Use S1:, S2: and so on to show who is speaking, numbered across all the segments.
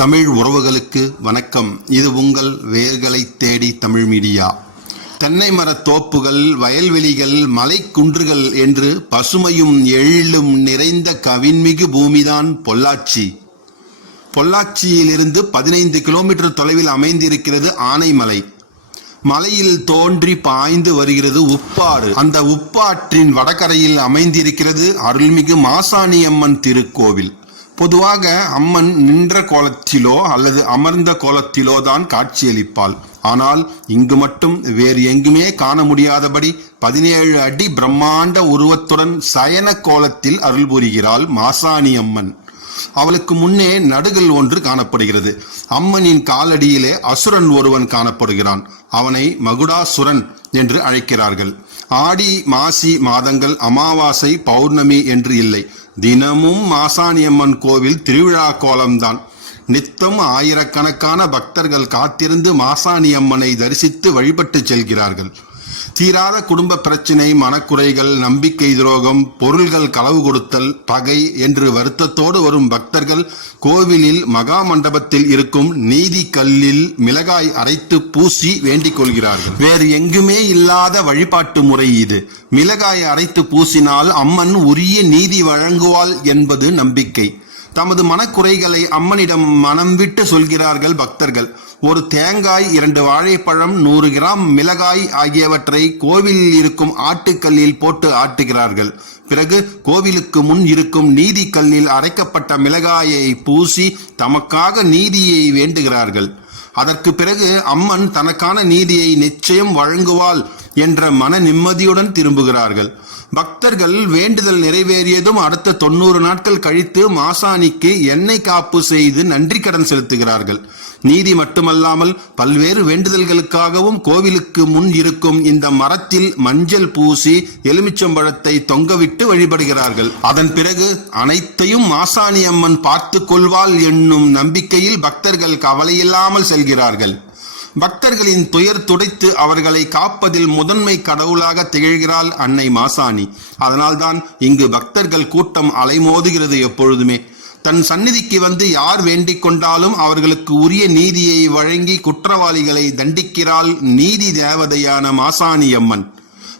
S1: தமிழ் உறவுகளுக்கு வணக்கம். இது உங்கள் வேர்களை தேடி தமிழ் மீடியா. தென்னை மரத் தோப்புகள் வயல்வெளிகள் மலைக்குன்றுகள் என்று பசுமையும் எழிலும் நிறைந்த கவின்மிகு பூமிதான் பொள்ளாச்சி. பொள்ளாச்சியிலிருந்து பதினைந்து கிலோமீட்டர் தொலைவில் அமைந்திருக்கிறது ஆனைமலை. மலையில் தோன்றி பாய்ந்து வருகிறது உப்பாறு. அந்த உப்பாற்றின் வடகரையில் அமைந்திருக்கிறது அருள்மிகு மாசாணியம்மன் திருக்கோவில். பொதுவாக அம்மன் நின்ற கோலத்திலோ அல்லது அமர்ந்த கோலத்திலோ தான் காட்சியளிப்பாள். ஆனால் இங்கு மட்டும் வேறு எங்குமே காண முடியாதபடி பதினேழு அடி பிரம்மாண்ட உருவத்துடன் சயன கோலத்தில் அருள் புரிகிறாள் மாசாணி அம்மன். அவளுக்கு முன்னே நடுகள் ஒன்று காணப்படுகிறது. அம்மனின் காலடியிலே அசுரன் ஒருவன் காணப்படுகிறான். அவனை மகுடாசுரன் என்று அழைக்கிறார்கள். ஆடி மாசி மாதங்கள் அமாவாசை பௌர்ணமி என்று இல்லை. தினமும் மாசாணியம்மன் கோவில் திருவிழா கோலம்தான். நித்தம் ஆயிரக்கணக்கான பக்தர்கள் காத்திருந்து மாசாணி அம்மனை தரிசித்து வழிபட்டு செல்கிறார்கள். தீராத குடும்ப பிரச்சினை மனக்குறைகள் நம்பிக்கை துரோகம் பொருள்கள் களவு கொடுத்தல் பகை என்று வருத்தத்தோடு வரும் பக்தர்கள் கோவிலில் மகா மண்டபத்தில் இருக்கும் நீதி கல்லில் மிளகாய் அரைத்து பூசி வேண்டிக் கொள்கிறார்கள். வேறு எங்குமே இல்லாத வழிபாட்டு முறை இது. மிளகாய் அரைத்து பூசினால் அம்மன் உரிய நீதி வழங்குவாள் என்பது நம்பிக்கை. தமது மனக்குறைகளை அம்மனிடம் மனம் விட்டு சொல்கிறார்கள் பக்தர்கள். ஒரு தேங்காய் இரண்டு வாழைப்பழம் நூறு கிராம் மிளகாய் ஆகியவற்றை கோவிலில் இருக்கும் ஆட்டுக்கல்லில் போட்டு ஆட்டுகிறார்கள். பிறகு கோவிலுக்கு முன் இருக்கும் நீதி கல்லில் அரைக்கப்பட்ட மிளகாயை பூசி தமக்காக நீதியை வேண்டுகிறார்கள். அதற்கு பிறகு அம்மன் தனக்கான நீதியை நிச்சயம் வழங்குவாள். என்ற மன நிம்மதியுடன் திரும்புகிறார்கள். பக்தர்கள் வேண்டுதல் நிறைவேறியதும் அடுத்த தொண்ணூறு நாட்கள் கழித்து மாசாணிக்கு எண்ணெய் காப்பு செய்து நன்றி கடன் செலுத்துகிறார்கள். நீதி மட்டுமல்லாமல் பல்வேறு வேண்டுதல்களுக்காகவும் கோவிலுக்கு முன் இருக்கும் இந்த மரத்தில் மஞ்சள் பூசி எலுமிச்சம்பழத்தை தொங்கவிட்டு வழிபடுகிறார்கள். அதன் பிறகு அனைத்தையும் மாசாணி அம்மன் பார்த்து கொள்வாள் என்னும் நம்பிக்கையில் பக்தர்கள் கவலையில்லாமல் செல்கிறார்கள். பக்தர்களின் துயர் துடைத்து அவர்களை காப்பதில் முதன்மை கடவுளாக திகழ்கிறாள் அன்னை மாசாணி. அதனால்தான் இங்கு பக்தர்கள் கூட்டம் அலைமோதுகிறது எப்பொழுதுமே. தன் சந்நிதிக்கு வந்து யார் வேண்டிக் கொண்டாலும் அவர்களுக்கு உரிய நீதியை வழங்கி குற்றவாளிகளை தண்டிக்கிறாள் நீதி தேவதையான மாசாணி அம்மன்.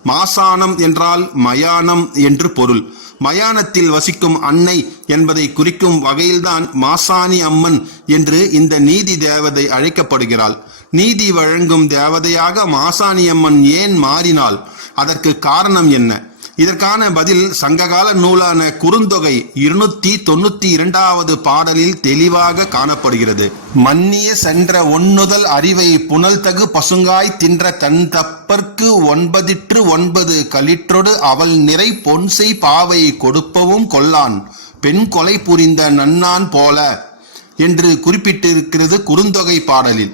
S1: மாசானம் என்றால் மயானம் என்று பொருள். மயானத்தில் வசிக்கும் அன்னை என்பதை குறிக்கும் வகையில்தான் மாசாணி அம்மன் என்று இந்த நீதி தேவதை அழைக்கப்படுகிறாள். நீதி வழங்கும் தேவதையாக மாசாணி அம்மன் ஏன் மாறினாள்? அதற்கு காரணம் என்ன? இதற்கான பதில் சங்ககால நூலான குறுந்தொகை இருநூத்தி தொண்ணூத்தி இரண்டாவது பாடலில் தெளிவாக காணப்படுகிறது. மன்னிய சென்ற ஒன்னுதல் அறிவை புனல் தகு பசுங்காய் தின்ற தன் தப்பர்க்கு ஒன்பதிற்று ஒன்பது களிற்றொடு அவள் நிறை பொன்செய் பாவை கொடுப்பவும் கொல்லான் பெண் கொலை புரிந்த நன்னான் போல என்று குறிப்பிட்டிருக்கிறது குறுந்தொகை பாடலில்.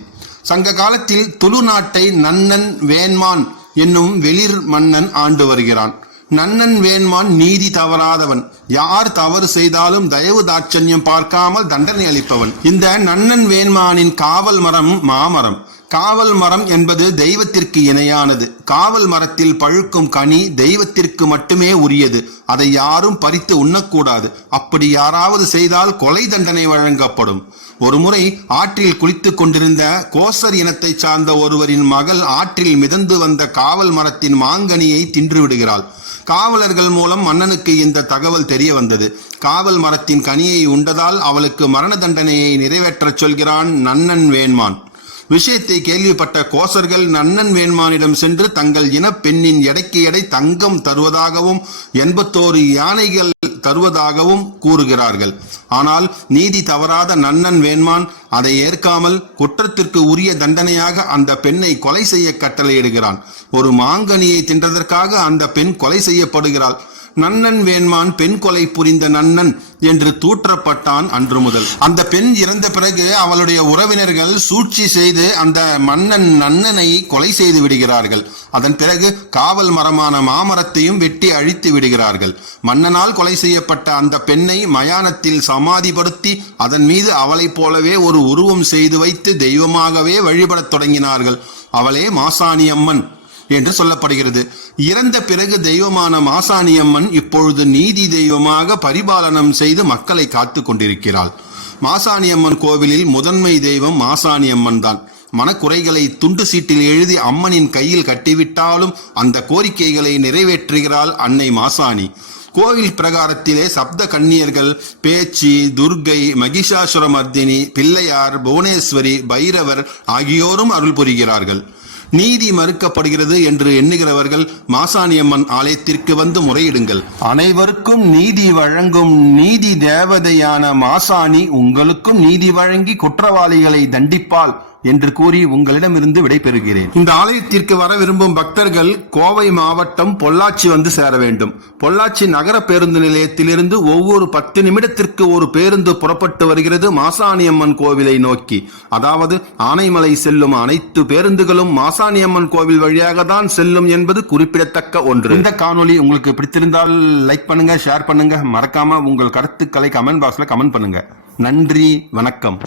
S1: சங்க காலத்தில் துளு நாட்டை நன்னன் வேண்மான் என்னும் வெளிர் மன்னன் ஆண்டு வருகிறான். நன்னன் வேண்மான் நீதி தவறாதவன். யார் தவறு செய்தாலும் தயவு தாட்சண்யம் பார்க்காமல் தண்டனை அளிப்பவன். இந்த நன்னன் வேண்மானின் காவல் மரம் மாமரம். காவல் மரம் என்பது தெய்வத்திற்கு இணையானது. காவல் மரத்தில் பழுக்கும் கனி தெய்வத்திற்கு மட்டுமே உரியது. அதை யாரும் பறித்து உண்ணக்கூடாது. அப்படி யாராவது செய்தால் கொலை தண்டனை வழங்கப்படும். ஒருமுறை ஆற்றில் குளித்துக் கொண்டிருந்த கோசர் இனத்தை சார்ந்த ஒருவரின் மகள் ஆற்றில் மிதந்து வந்த காவல் மரத்தின் மாங்கனியை தின்று விடுகிறாள். காவலர்கள் மூலம் மன்னனுக்கு இந்த தகவல் தெரிய வந்தது. காவல் மரத்தின் கனியை உண்டதால் அவளுக்கு மரண தண்டனையை நிறைவேற்றச் சொல்கிறான் நன்னன் வேண்மான். விஷயத்தை கேள்விப்பட்ட கோசர்கள் நன்னன் வேண்மானிடம் சென்று தங்கள் இன பெண்ணின் எடைக்கு எடை தங்கம் தருவதாகவும் எண்பத்தோரு யானைகள் தருவதாகவும் கூறுகிறார்கள். ஆனால் நீதி தவறாத நன்னன் வேண்மான் அதை ஏற்காமல் குற்றத்திற்கு உரிய தண்டனையாக அந்த பெண்ணை கொலை செய்ய கட்டளையிடுகிறான். ஒரு மாங்கனியை தின்றதற்காக அந்த பெண் கொலை செய்யப்படுகிறாள். நன்னன் வேண்மான் பெண் கொலை புரிந்த நன்னன் என்று தூற்றப்பட்டான் அன்று முதல். அந்த பெண் இறந்த பிறகு அவளுடைய உறவினர்கள் சூழ்ச்சி செய்து அந்த மன்னன் நன்னனை கொலை செய்து விடுகிறார்கள். அதன் பிறகு காவல் மரமான மாமரத்தையும் வெட்டி அழித்து விடுகிறார்கள். மன்னனால் கொலை செய்யப்பட்ட அந்த பெண்ணை மயானத்தில் சமாதிப்படுத்தி அதன் மீது அவளைப் போலவே ஒரு உருவம் செய்து வைத்து தெய்வமாகவே வழிபடத் தொடங்கினார்கள். அவளே மாசாணி அம்மன் என்று சொல்லப்படுகிறது. இறந்த பிறகு தெய்வமான மாசாணியம்மன் இப்பொழுது நீதி தெய்வமாக பரிபாலனம் செய்து மக்களை காத்து கொண்டிருக்கிறாள். மாசாணியம்மன் கோவிலில் முதன்மை தெய்வம் மாசாணியம்மன் தான். மனக்குறைகளை துண்டு சீட்டில் எழுதி அம்மனின் கையில் கட்டிவிட்டாலும் அந்த கோரிக்கைகளை நிறைவேற்றுகிறாள் அன்னை மாசாணி. கோவில் பிரகாரத்திலே சப்த கன்னியர்கள் பேச்சி துர்கை மகிஷாசுரமர்தினி பிள்ளையார் புவனேஸ்வரி பைரவர் ஆகியோரும் அருள் புரிகிறார்கள். நீதி மறுக்கப்படுகிறது என்று எண்ணுகிறவர்கள் மாசாணியம்மன் ஆலயத்திற்கு வந்து முறையிடுங்கள். அனைவருக்கும் நீதி வழங்கும் நீதி தேவதையான மாசாணி உங்களுக்கும் நீதி வழங்கி குற்றவாளிகளை தண்டிப்பாள். என்று கூறி உங்களிடமிருந்து விடைபெறுகிறேன். இந்த ஆலயத்திற்கு வர விரும்பும் பக்தர்கள் கோவை மாவட்டம் பொள்ளாச்சி வந்து சேர வேண்டும். பொள்ளாச்சி நகர பேருந்து நிலையத்திலிருந்து ஒவ்வொரு பத்து நிமிடத்திற்கு ஒரு பேருந்து புறப்பட்டு வருகிறது மாசாணியம்மன் கோவிலை நோக்கி. அதாவது ஆனைமலை செல்லும் அனைத்து பேருந்துகளும் மாசாணியம்மன் கோவில் வழியாக தான் செல்லும் என்பது குறிப்பிடத்தக்க ஒன்று. இந்த காணொளி உங்களுக்கு பிடித்திருந்தால் லைக் பண்ணுங்க ஷேர் பண்ணுங்க. மறக்காம உங்கள் கருத்துக்களை கமெண்ட் பாக்ஸ்ல கமெண்ட் பண்ணுங்க. நன்றி வணக்கம்.